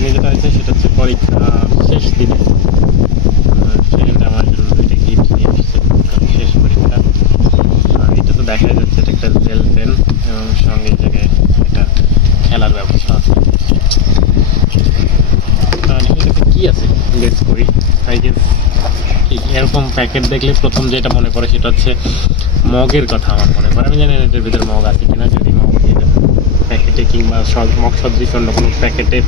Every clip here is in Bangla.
কাহিনী যেটা হয়েছে সেটা হচ্ছে পরীক্ষা শেষ দিনে ফ্রেন্ড আমার জন্য দুইটা গিফট নিয়ে আসছে। শেষ পরীক্ষা, এটা তো দেখা যাচ্ছে এটা একটা জেল পেন এবং সঙ্গে জায়গায় একটা খেলার ব্যবস্থা আছে। এটাতে কি আছে গেস করি। আই গেস এরকম প্যাকেট দেখলে প্রথম যেটা মনে পড়ে সেটা হচ্ছে মগের কথা আমার মনে পড়ে। আমি জানি না এটার ভিতরে মগ আছে কিনা, যদি মগ প্যাকেটে কিংবা মগ সদৃশ অন্য কোনো প্যাকেটে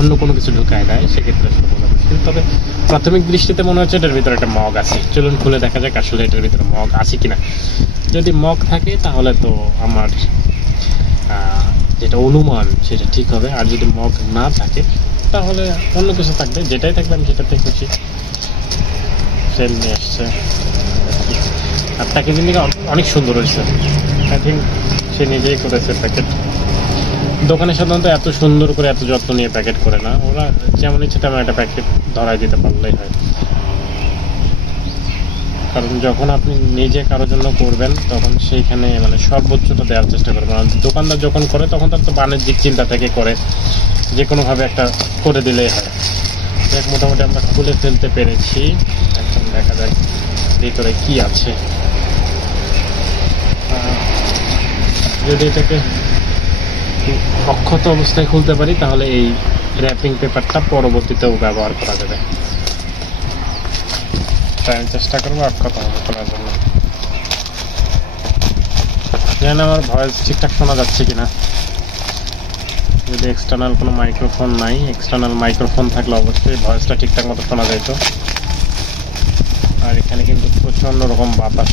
অন্য কোনো কিছু ঢুকায় দেয় সেক্ষেত্রে বোঝা মুশকিল। তবে প্রাথমিক দৃষ্টিতে মনে হচ্ছে এটার ভিতরে একটা মগ আছে। চলুন খুলে দেখা যাক আসলে এটার ভিতরে মগ আছে কিনা। যদি মগ থাকে তাহলে তো আমার যেটা অনুমান সেটা ঠিক হবে, আর যদি মগ না থাকে তাহলে অন্য কিছু থাকবে। যেটাই থাকবে আমি সেটাতে খুশি। সেল নিয়ে আসছে আর প্যাকেজিং দিকে অনেক সুন্দর হয়েছে। আই থিঙ্ক সে নিজেই করেছে প্যাকেট। দোকানে সাধারণত এত সুন্দর করে এত যত্ন নিয়ে প্যাকেট করে না, ওরা যেমন ইচ্ছে তেমন একটা প্যাকেট ধরাই দিতে পারলেই হয়। কারণ যখন আপনি নিজে কারোর জন্য করবেন তখন সেইখানে মানে সর্বোচ্চটা দেওয়ার চেষ্টা করবেন। আর দোকানদার যখন করে তখন তার তো বাণিজ্যিক চিন্তা থেকে করে, যে কোনোভাবে একটা করে দিলেই হয়। দেখ মোটামুটি আমরা খুলে ফেলতে পেরেছি। এখন দেখা যায় ভিতরে কি আছে। যদি এটাকে অক্ষত অবস্থায় খুলতে পারি তাহলে এই র্যাপিং পেপারটা পরবর্তীতেও ব্যবহার করা যাবে। তাই আমি চেষ্টা করবো অক্ষত খোলার জন্য। জানি আমার ভয়েস ঠিকঠাক শোনা যাচ্ছে কিনা। যদি এক্সটার্নাল কোনো মাইক্রোফোন নাই, এক্সটার্নাল মাইক্রোফোন থাকলে অবশ্যই ভয়েসটা ঠিকঠাক মতো শোনা যেত। আর এখানে কিন্তু প্রচণ্ড রকম বাতাস।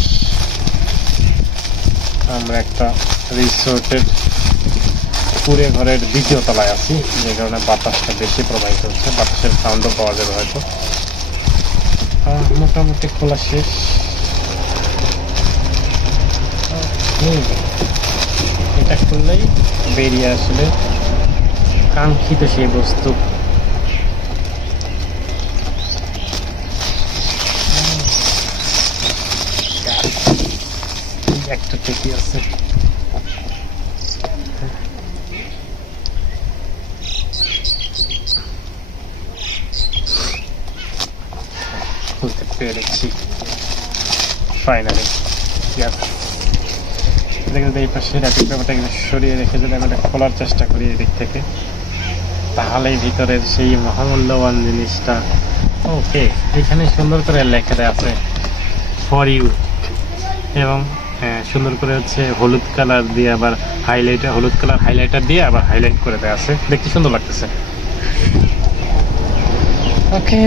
আমরা একটা রিসোর্টের পুরে ঘরের দ্বিতীয় তলায় আছি, যে কারণে বাতাসটা বেশি প্রবাহিত হচ্ছে। বাতাসের সাউন্ডও পাওয়া যাবে হয়তো। মোটামুটি খোলা শেষ। এটা খুললেই বেরিয়ে আসলে কাঙ্ক্ষিত সেই বস্তু। একটা টেকি আছে। খুলতে পেরেছি ফাইনালি। এই পাশে র্যাপিং পেপারটা সরিয়ে রেখে যদি আমি এটা খোলার চেষ্টা করি এদিক থেকে, তাহলেই ভিতরের সেই মহামূল্যবান জিনিসটা। ওকে, এখানে সুন্দর করে লেখা দেওয়া আছে ফর ইউ, এবং সুন্দর করে হচ্ছে হলুদ কালার দিয়ে আবার হাইলাইটার, হলুদ কালার হাইলাইটার দিয়ে আবার হাইলাইট করে দেওয়া আছে। দেখতে সুন্দর লাগতেছে। ওকে,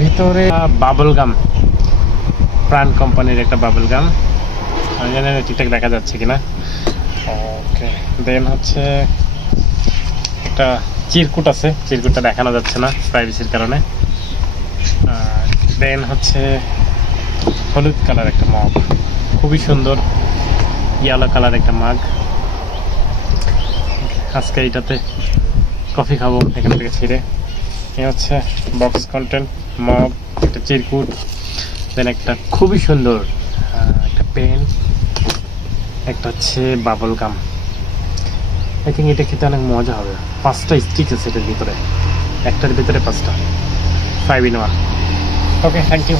ভিতরে বাবল গাম, প্রাণ কোম্পানির একটা বাবল গাম। আমি জানি না ঠিকঠাক দেখা যাচ্ছে কিনা। ওকে, দেন হচ্ছে একটা চিরকুট আছে, চিরকুটটা দেখানো যাচ্ছে না প্রাইভেসির কারণে। দেন হচ্ছে হলুদ কালার একটা মগ, খুবই সুন্দর ইয়েলো কালার একটা মাগ। আজকে এইটাতে কফি খাবো এখান থেকে ছিঁড়ে। এ হচ্ছে বক্স কন্টেন্ট, মগ, একটা চিরকুট, দেন একটা খুবই সুন্দর একটা পেন, একটা হচ্ছে বাবল গাম। আই থিঙ্ক এটা খেতে অনেক মজা হবে। 5টা স্টিক আছে এটার ভিতরে, একটার ভিতরে 5টা, 5 in 1। Okay, thank you.